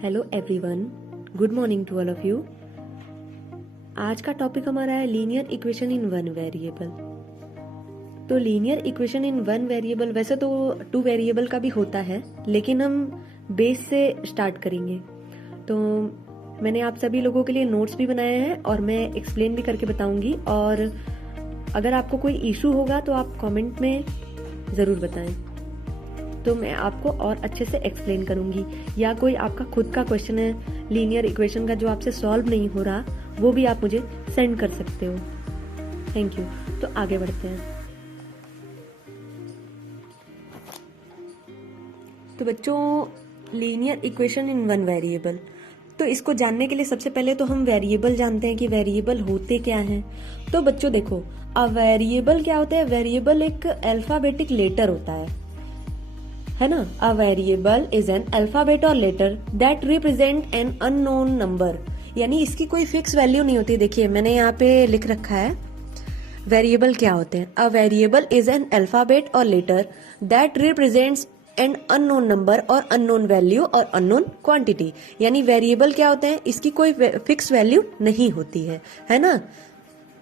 Hello everyone, good morning to all of you. आज का topic हमारा है linear equation in one variable. तो linear equation in one variable वैसे तो टू वेरिएबल का भी होता है, लेकिन हम बेस से स्टार्ट करेंगे। तो मैंने आप सभी लोगों के लिए नोट्स भी बनाए हैं और मैं एक्सप्लेन भी करके बताऊंगी। और अगर आपको कोई इशू होगा तो आप कमेंट में ज़रूर बताएं, तो मैं आपको और अच्छे से एक्सप्लेन करूंगी। या कोई आपका खुद का क्वेश्चन है लीनियर इक्वेशन का जो आपसे सॉल्व नहीं हो रहा, वो भी आप मुझे सेंड कर सकते हो। Thank you. तो आगे बढ़ते हैं। तो बच्चों, linear equation in one variable, तो इसको जानने के लिए सबसे पहले तो हम वेरिएबल जानते हैं कि वेरिएबल होते क्या हैं। तो बच्चों देखो, अ वेरिएबल क्या होता है? वेरिएबल एक अल्फाबेटिक लेटर होता है ना। A variable is an alphabet or letter that represent an unknown number, यानी इसकी कोई फिक्स वैल्यू नहीं होती। देखिए मैंने यहाँ पे लिख रखा है वेरिएबल क्या होते हैं। A variable is an alphabet or letter that represents an unknown number or unknown value or unknown quantity, यानी वेरिएबल क्या होते हैं, इसकी कोई फिक्स वैल्यू नहीं होती है ना।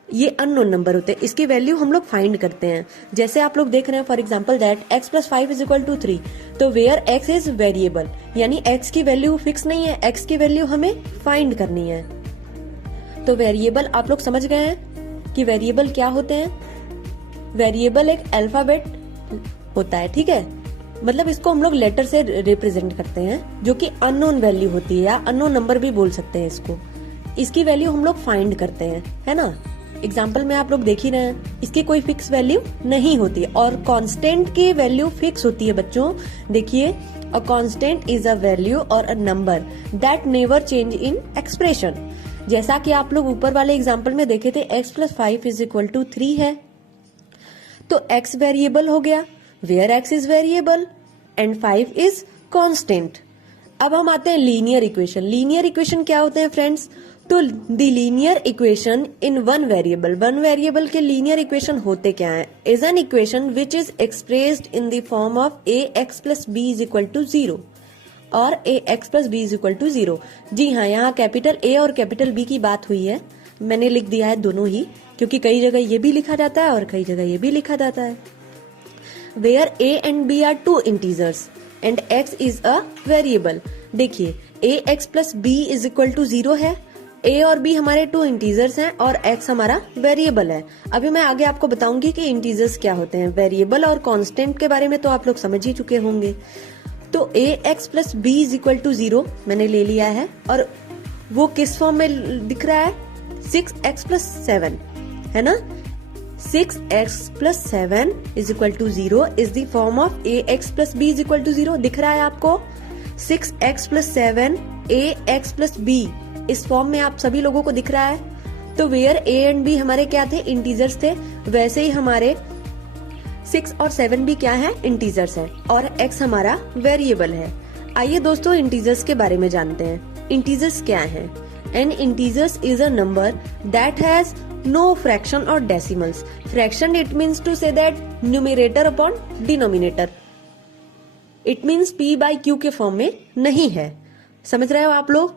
ये अननोन नंबर होते हैं, इसकी वैल्यू हम लोग फाइंड करते हैं। जैसे आप लोग देख रहे हैं फॉर एग्जांपल दैट x + 5 = 3, तो वेयर x इज वेरिएबल, यानी x की वैल्यू फिक्स नहीं है, x की वैल्यू हमें फाइंड करनी है। तो वेरिएबल आप लोग समझ गए हैं कि वेरिएबल क्या होते हैं। वेरिएबल एक अल्फाबेट होता है, ठीक है, मतलब इसको हम लोग लेटर से रिप्रेजेंट करते हैं, जो कि अननोन वैल्यू होती है या अननोन नंबर भी बोल सकते हैं इसको। इसकी वैल्यू हम लोग फाइंड करते हैं, है ना। एग्जाम्पल में आप लोग देख ही रहे हैं, इसकी कोई फिक्स वैल्यू नहीं होती और कांस्टेंट की वैल्यू फिक्स होती है। बच्चों देखिए, a constant is a value or a number that never change in expression. जैसा कि आप लोग ऊपर वाले एग्जाम्पल में देखे थे, x + 5 = 3 है, तो x वेरिएबल हो गया, where x is variable and 5 is constant. अब हम आते हैं लीनियर इक्वेशन। लीनियर इक्वेशन क्या होते हैं फ्रेंड्स? तो the linear equation in one variable के लीनियर इक्वेशन होते क्या है? Is an equation which is expressed in the form of ax + b = 0 और ax + b = 0। जी हाँ, यहाँ कैपिटल A और कैपिटल B की बात हुई है, मैंने लिख दिया है दोनों ही, क्योंकि कई जगह ये भी लिखा जाता है और कई जगह ये भी लिखा जाता है। Where a and b are two integers and x is a variable। देखिए ax + b = 0 है, a और b हमारे टू इंटीजर्स हैं और x हमारा वेरिएबल है। अभी मैं आगे आपको बताऊंगी कि इंटीजर्स क्या होते हैं। वेरिएबल और कांस्टेंट के बारे में तो आप लोग समझ ही चुके होंगे। तो ax + b = 0 मैंने ले लिया है, और वो किस फॉर्म में दिख रहा है? 6x + 7, है ना। 6x + 7 = 0 is the form of ax + b = 0। दिख रहा है आपको? 6x + 7 ax + b, इस फॉर्म में आप सभी लोगों को दिख रहा है। तो वेयर a एंड b हमारे क्या थे? इंटीजर्स थे। वैसे ही हमारे 6 और 7 भी क्या है? इंटीजर्स हैं, और x हमारा वेरिएबल है। आइए दोस्तों इंटीजर्स के बारे में जानते हैं। इंटीजर्स क्या है? An integers is a number that has no fraction or decimals. Fraction it means to say that numerator upon denominator, it means p/q के फॉर्म में नहीं है। समझ रहे हो आप लोग?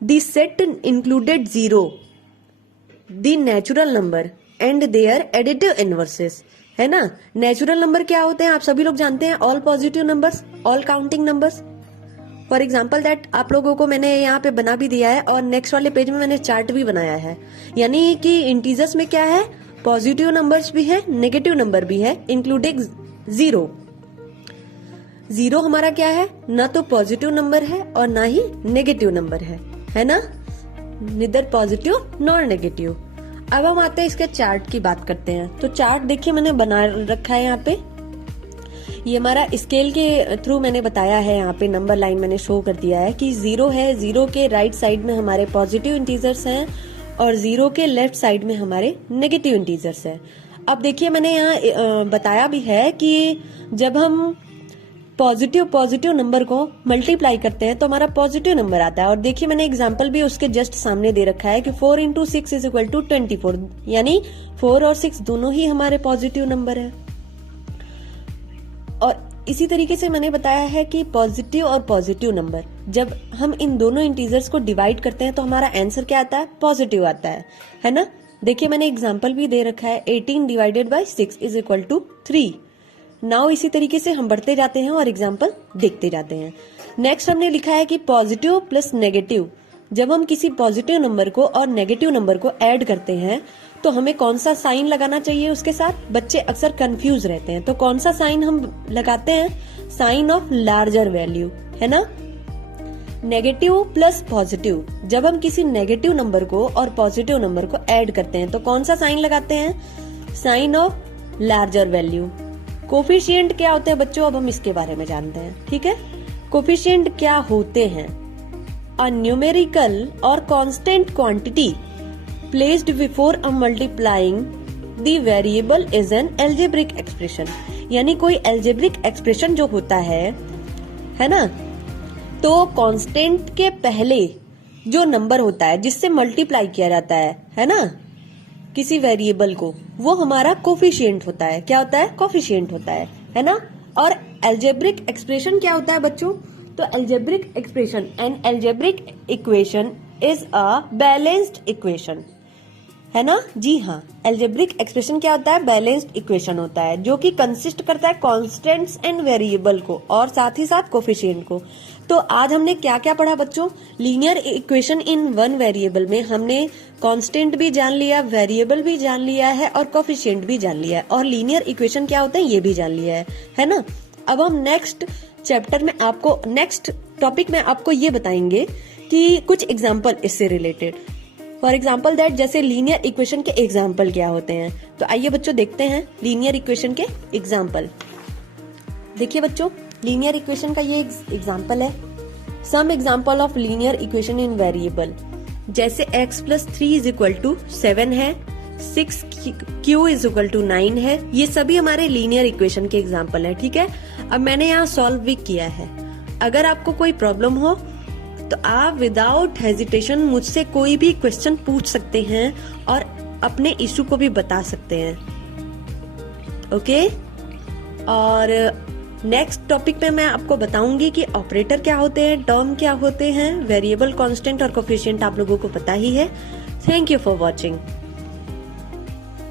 The set included 0, the natural number and their additive inverses, है ना। नेचुरल नंबर क्या होते हैं आप सभी लोग जानते हैं? All positive numbers, all counting numbers. For example that आप लोगों को मैंने यहाँ पे बना भी दिया है, और नेक्स्ट वाले पेज में मैंने चार्ट भी बनाया है। यानी कि इंटीजर्स में क्या है? पॉजिटिव नंबर्स भी है, नेगेटिव नंबर भी है, इंक्लूडिंग 0। 0 हमारा क्या है? ना तो पॉजिटिव नंबर है और ना ही नेगेटिव नंबर है ना। निदर पॉजिटिव नॉर नेगेटिव। अब हम आते हैं इसके चार्ट की बात करते हैं। तो चार्ट देखिए मैंने बना रखा है यहाँ पे, ये हमारा स्केल के थ्रू मैंने बताया है। यहाँ पे नंबर लाइन मैंने शो कर दिया है कि 0 है, 0 के राइट साइड में हमारे पॉजिटिव इंटीजर्स हैं और 0 के लेफ्ट साइड में हमारे नेगेटिव इंटीजर्स हैं। अब देखिए मैंने यहाँ बताया भी है कि जब हम पॉजिटिव नंबर को मल्टीप्लाई करते हैं तो हमारा पॉजिटिव नंबर आता है। और देखिए मैंने एग्जांपल भी उसके जस्ट सामने दे रखा है कि 4 × 6 = 24, यानी 4 और 6 दोनों ही हमारे पॉजिटिव नंबर है। और इसी तरीके से मैंने बताया है कि पॉजिटिव और पॉजिटिव नंबर जब हम इन दोनों इंटीजर्स को डिवाइड करते हैं तो हमारा आंसर क्या आता है, पॉजिटिव आता है ना। देखिए मैंने एग्जांपल भी दे रखा है, 18 divided by 6 is equal to 3। Now इसी तरीके से हम बढ़ते जाते हैं और एग्जांपल देखते जाते हैं। नेक्स्ट हमने लिखा है कि पॉजिटिव प्लस नेगेटिव, जब हम किसी पॉजिटिव नंबर को और नेगेटिव नंबर को ऐड करते हैं तो हमें कौन सा साइन लगाना चाहिए उसके साथ। बच्चे अक्सर कंफ्यूज रहते हैं, तो कौन सा साइन हम लगाते हैं, साइन ऑफ लार्जर वैल्यू, है ना। नेगेटिव प्लस पॉजिटिव, जब हम किसी नेगेटिव नंबर को और पॉजिटिव नंबर को ऐड करते हैं तो कौन सा साइन लगाते हैं, sign of larger value. Coefficient क्या होते हैं बच्चों, अब हम इसके बारे में जानते हैं, ठीक है। कोफिशिएंट क्या होते हैं, अ न्यूमेरिकल और constant quantity placed before a multiplying the variable is an algebraic expression। यानी कोई algebraic expression जो होता है ना, तो कांस्टेंट के पहले जो नंबर होता है जिससे मल्टीप्लाई किया जाता है ना, किसी वेरिएबल को, वो हमारा कोफिशिएंट होता है। क्या होता है, कोफिशिएंट होता है ना। और algebraic expression क्या होता है बच्चों, तो algebraic expression, an algebraic equation is a balanced equation, है ना। जी हाँ, एल्जेब्रिक एक्सप्रेशन क्या होता है, बैलेंस्ड इक्वेशन होता है, जो कि कंसिस्ट करता है कांस्टेंट्स एंड वेरिएबल को और साथ ही साथ कोफिशिएंट को। तो आज हमने क्या क्या पढ़ा बच्चों, linear equation in one variable में हमने कांस्टेंट भी जान लिया, वेरिएबल भी जान लिया है और कोफिशिएंट भी जान लिया है, और लीनियर इक्वेशन क्या होता है ये भी जान लिया है ना। अब हम नेक्स्ट चैप्टर में आपको, नेक्स्ट टॉपिक में आपको ये बताएंगे कि कुछ एग्जाम्पल इससे रिलेटेड, फॉर एग्जाम्पल दैट, जैसे लीनियर इक्वेशन के एग्जाम्पल क्या होते हैं। तो आइए बच्चों देखते हैं लीनियर इक्वेशन के एग्जाम्पल। देखिए बच्चों, लीनियर इक्वेशन का ये एग्जाम्पल है, some example of linear equation in variable, जैसे x plus 3 is equal to 7 है, 6q इज इक्वल टू 9 है। ये सभी हमारे लीनियर इक्वेशन के एग्जाम्पल है, ठीक है। अब मैंने यहाँ सॉल्व भी किया है। अगर आपको कोई प्रॉब्लम हो तो आप विदाउट हेजिटेशन मुझसे कोई भी क्वेश्चन पूछ सकते हैं और अपने इशू को भी बता सकते हैं, ओके। और नेक्स्ट टॉपिक में मैं आपको बताऊंगी कि ऑपरेटर क्या होते हैं, टर्म क्या होते हैं, वेरिएबल, कांस्टेंट और कोफिशिएंट आप लोगों को पता ही है। Thank you for watching.